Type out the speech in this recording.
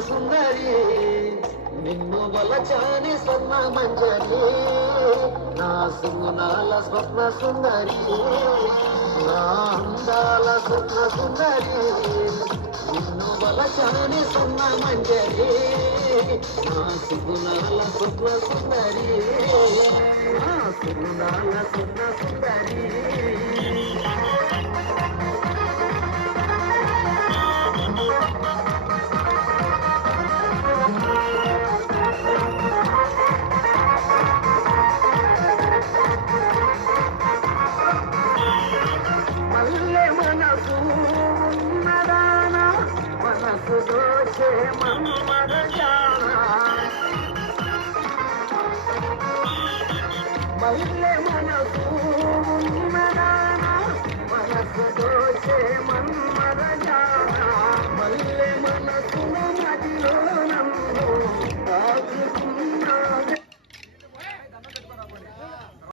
సుందరి నిన్ను వలచాని స్వర్ణ మంజరి నా సుగుణాల స్వప్న సుందరి నా అందాల స్వప్న సుందరి నిన్ను వలచాని స్వర్ణ మంజరి నా సుగుణాల స్వప్న సుందరి నా సుగుణాల స్వప్న సుందరి దోషే మన్మద జానా మల్లె మనసు ఉన్నదానా మనసు దోషే మన్మద జానా మల్లె మనసు మదిలో నన్ను తాకుతున్న